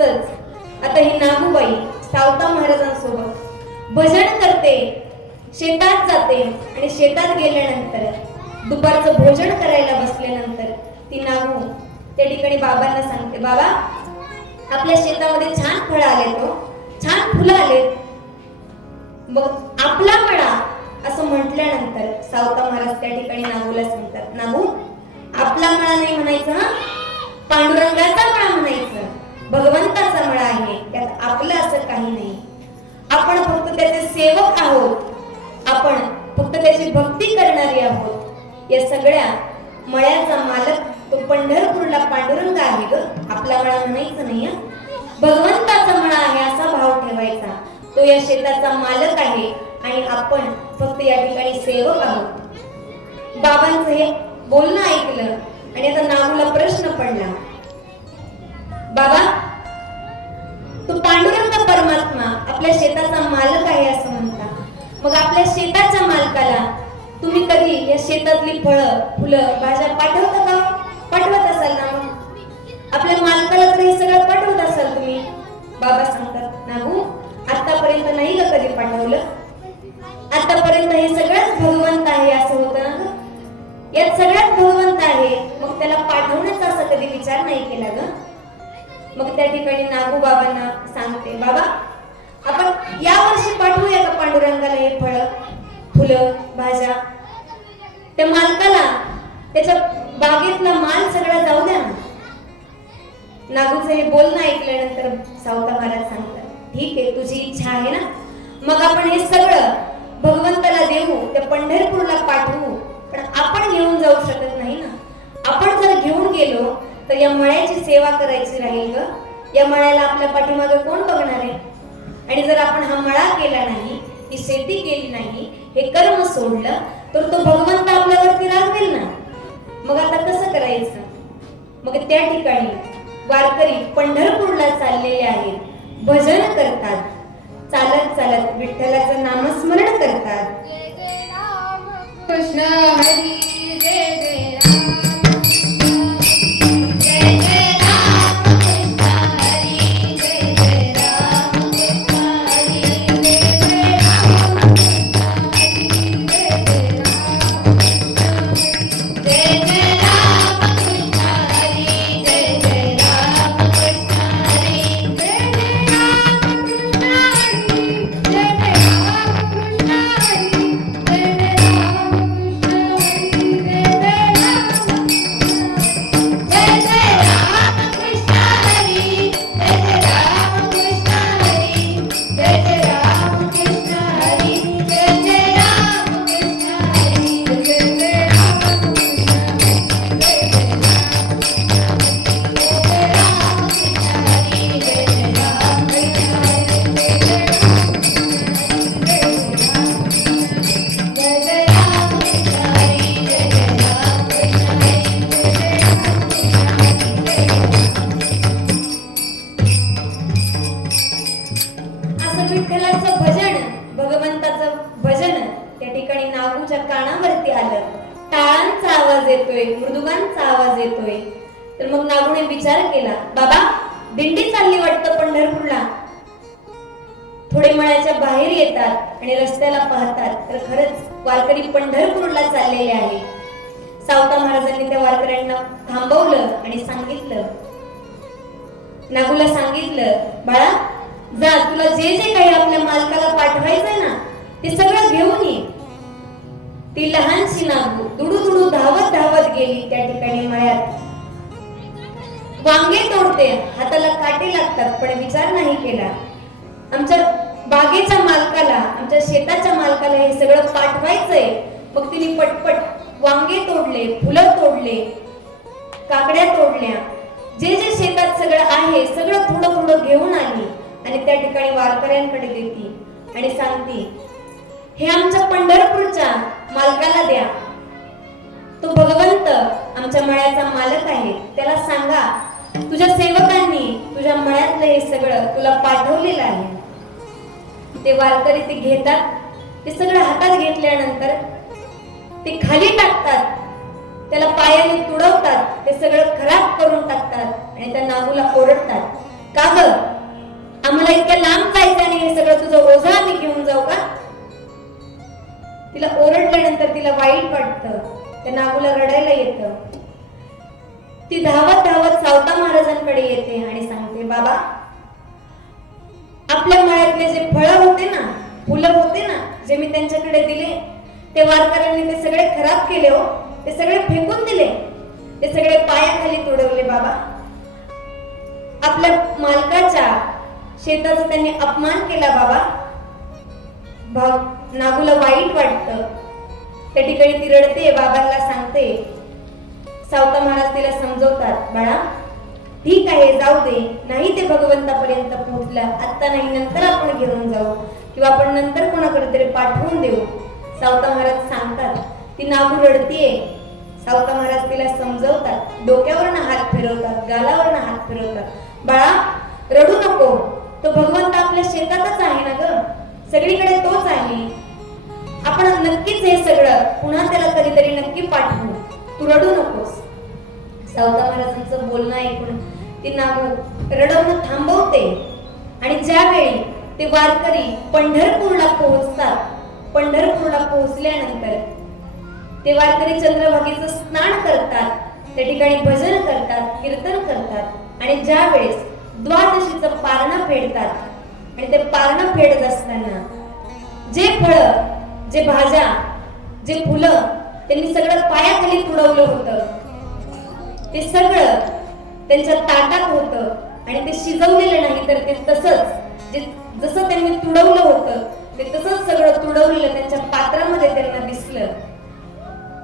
तसंच. आता ही नागूबाई सावता महाराजांसोबत भजन करते शेतात जाते आणि शेतात गेल्यानंतर दुपारचं भोजन करायला बसल्यानंतर ती नागू त्या ठिकाणी बाबांना सांगते बाबा आपल्या शेतामध्ये छान फळं आले तो हो. छान फुलं आलेत. मग आपला मळा असं म्हटल्यानंतर सावता महाराज त्या ठिकाणी नागूला सांगतात नागू आपला मळा नाही म्हणायचं हा? पांडुरंगाचा मळा म्हणायचं. भगवंताचा मळा आहे त्यात आपलं असं काही नाही. आपण फक्त त्याचे सेवक आहोत. आपण फक्त त्याची भक्ती करणारी आहोत. या सगळ्या मळ्याचा मालक तो पंढरपूरला पांडुरंग आहे ग. आपला मळा म्हणायचं नाही भगवंताचा मळा आहे असा भाव ठेवायचा. तो या शेताचा मालक आहे आणि आपण फक्त या ठिकाणी सेवक आहोत. बाबांचं हे बोलणं ऐकलं आणि आता नागूला प्रश्न पडला. बाबा तो पांडुरंग परमात्मा आपल्या शेताचा मालक आहे असं म्हणता. मग आपल्या शेताच्या मालकाला तुम्ही कधी या शेतातली फळं फुलं भाज्या पाठवता का? पाठवत असाल ना मग? आपल्या मालकाला तर हे सगळं पाठवत असाल तुम्ही. बाबा सांगतात नागू आतापर्यंत नाही ग कधी पाठवलं. आतापर्यंत हे सगळंच भगवंत आहे असं होतं ना यात सगळ्यात भगवंत आहे मग त्याला पाठवण्याचा असा कधी विचार नाही केला ग? मग त्या ठिकाणी नागू बाबांना सांगते बाबा आपण या वर्षी पाठवूया का पांडुरंगाला हे फळ फुलं भाज्या? त्या मालकाला त्याच्या बागेतला माल सगळा जाऊ द्या ना. नागूचं हे बोलणं ऐकल्यानंतर सावता महाराज सांगतात ठीक आहे तुझी इच्छा आहे ना? मग आपण हे सगळं भगवंताला देऊ त्या पंढरपूरला पाठवू पण आपण घेऊन जाऊ शकत नाही ना? आपण जर घेऊन गेलो तर या मळ्याची सेवा करायची राहील ग. या मळ्याला आपल्या पाठीमागे कोण बघणार आहे? आणि जर आपण हा मळा केला नाही ही शेती केली नाही हे कर्म सोडलं तर तो भगवंत आपल्यावरती रागवेल ना? मग आता कसं करायचं? मग त्या ठिकाणी वारकरी पंढरपूरला चाललेले आहेत. भजन करतात. चालत चालत विठ्ठलाचं नामस्मरण करतात. कृष्ण हरी नागूच्या कानावरती आलं. टाळांचा आवाज येतोय मृदुगांचा आवाज येतोय. तर मग नागूने विचार केला बाबा दिंडी चालली वाटतं पंढरपूरला. थोडे मळ्याच्या बाहेर येतात आणि रस्त्याला पाहतात. तर खरंच वारकरी पंढरपूरला चाललेले आहे. सावता महाराजांनी त्या वारकऱ्यांना थांबवलं आणि सांगितलं. नागूला सांगितलं बाळा जा तुला जे जे काही आपल्या मालकाला पाठवायचंय ना ते सगळं घेऊन ये. ती लहानशी नागू दुडू दुडू धावत धावत गेली त्या ठिकाणी मळ्यात वांगे तोडते हाताला काटे लागतात पण विचार नाही केला. आमच्या बागेच्या मालकाला आमच्या शेताच्या मालकाला हे सगळं पाठवायचंय. मग तिने पटपट वांगे तोडले फुलं तोडले काकड्या तोडल्या. जे जे शेतात सगळं आहे सगळं थोडं थोडं घेऊन आली आणि त्या ठिकाणी वारकऱ्यांकडे देती आणि सांगती हे आमच्या पंढरपूरच्या मालकाला द्या. तो भगवंत आमच्या मळ्याचा मालक आहे. त्याला सांगा तुझ्या सेवकांनी तुझ्या मळ्यातलं हे सगळं तुला पाठवलेलं आहे. ते वारकरी ते घेतात. ते सगळं हातात घेतल्यानंतर ते खाली टाकतात. त्याला पायाने तुडवतात. ते सगळं खराब करून टाकतात आणि त्या नागूला ओरडतात. तिला ओरडल्यानंतर तिला वाईट वाटतं. त्या नागूला रडायला येतं. ती धावत धावत सावता महाराजांकडे येते आणि सांगते बाबा आपल्या मळ्यातले जे फळं होते ना फुलं होते ना जे मी त्यांच्याकडे दिले ते वारकऱ्यांनी ते सगळे खराब केले हो. ते सगळे फेकून दिले. ते सगळे पायाखाली तुडवले बाबा. आपल्या मालकाच्या शेताचा त्यांनी अपमान केला बाबा. भाग नागूला वाईट वाटतं. त्या ठिकाणी ती रडते बाबांना सांगते. सावता महाराज तिला समजवतात बाळा ठीक आहे जाऊ दे. नाही ते भगवंतापर्यंत पोहोचलं. आता नाही नंतर आपण घेऊन जाऊ. किंवा आपण नंतर कोणाकडे तरी पाठवून देऊ. सावता महाराज सांगतात ती नागू रडतीये. सावता महाराज तिला समजवतात डोक्यावरनं हात फिरवतात गालावरनं हात फिरवतात. बाळा रडू नको. तो भगवंत आपल्या शेतातच आहे ना ग. सगळीकडे तोच आहे. आपण नक्कीच हे सगळं पुन्हा त्याला कधीतरी नक्की पाठवू. तू रडू नकोस. सावता महाराजांचं बोलणं ऐकून ती नागू रडवणं थांबवते. आणि ज्यावेळी ते वारकरी पंढरपूरला पोहोचतात पंढरपूरला पोहोचल्यानंतर ते वारकरी चंद्रभागेचं स्नान करतात त्या ठिकाणी भजन करतात कीर्तन करतात आणि ज्यावेळेस द्वादशीचं पारणं फेडतात आणि ते पारणं फेडत असताना जे फळ जे भाज्या जे फुलं त्यांनी सगळं पायाखाली तुडवलं होतं. ते सगळं त्यांच्या ताटात होतं आणि ते शिजवलेलं नाही तर ते तसंच जे जसं त्यांनी तुडवलं होतं ते तसंच सगळं तुडवलेलं त्यांच्या पात्रामध्ये त्यांना दिसलं.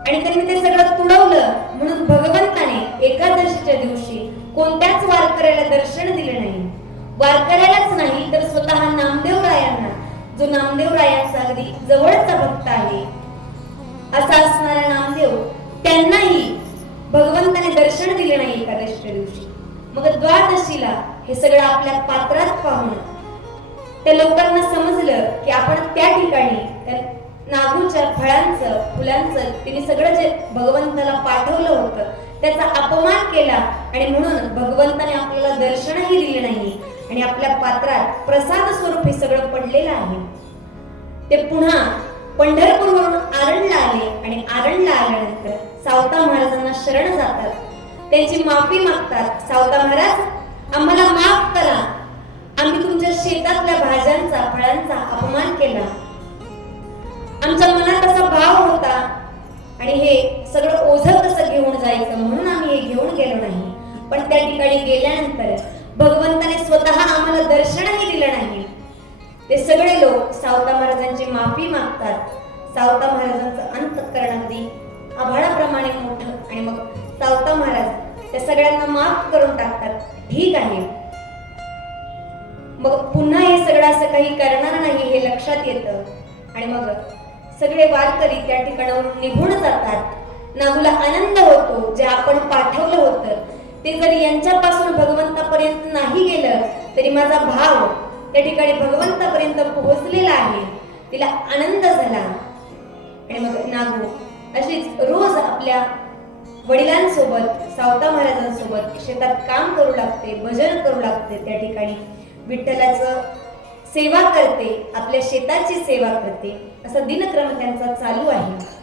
आणि त्यांनी ते सगळं तुडवलं म्हणून भगवंताने एकादशीच्या दिवशी कोणत्याच वारकऱ्याला दर्शन दिलं नाही. वारकऱ्यालाच नाही तर स्वतः नामदेव रायांना जो नामदेव रायांचा अगदी जवळचा भक्त आहे असा असणारा नामदेव त्यांनाही भगवंताने दर्शन दिले नाही एकादशीच्या दिवशी. मग द्वादशीला हे सगळं आपल्या पात्रात पाहून त्या लोकांना समजलं की आपण त्या ठिकाणी त्या नागूच्या फळांचं फुलांचं तिने सगळं जे भगवंताला पाठवलं होतं त्याचा अपमान केला आणि म्हणून भगवंताने आपल्याला दर्शनही दिले. आणि आपल्या पात्रात प्रसाद स्वरूप हे सगळं पडलेलं आहे. ते पुन्हा पंढरपूरवरून आरणला आले आणि आरणला आल्यानंतर सावता महाराजांना शरण जातात. त्यांची माफी मागतात. सावता महाराज आम्हाला माफ करा. आम्ही तुमच्या शेतातल्या भाज्यांचा फळांचा अपमान केला. आमच्या मनात असा भाव होता आणि हे सगळं ओझ कसं घेऊन जायचं म्हणून आम्ही हे घेऊन गेलो नाही. पण त्या ठिकाणी गेल्यानंतर स्वतः आम्हाला दर्शनही दिलं नाही. ते सगळे लोक सावता महाराजांची माफी मागतात. सावता महाराजांचं अंतकरण अगदी आभाळाप्रमाणे मोठं आणि मग सावता महाराज त्या सगळ्यांना माफ करून टाकतात. ठीक आहे. मग पुन्हा हे सगळं असं काही करणार नाही हे लक्षात येतं. आणि मग सगळे वारकरी त्या ठिकाणावरून निघून जातात. नागूला आनंद होतो. जे आपण पाठवलं होतं. ते जरी यांच्यापासून भगवंतापर्यंत नाही गेलं तरी माझा भाव त्या ठिकाणी भगवंतापर्यंत पोहोचलेला आहे. तिला आनंद झाला. आणि मग नागू अशीच रोज आपल्या वडिलांसोबत सावता महाराजांसोबत शेतात काम करू लागते भजन करू लागते त्या ठिकाणी. विठ्ठलाचं सेवा करते आपल्या शेताची सेवा करते. असा दिनक्रम त्यांचा चालू आहे.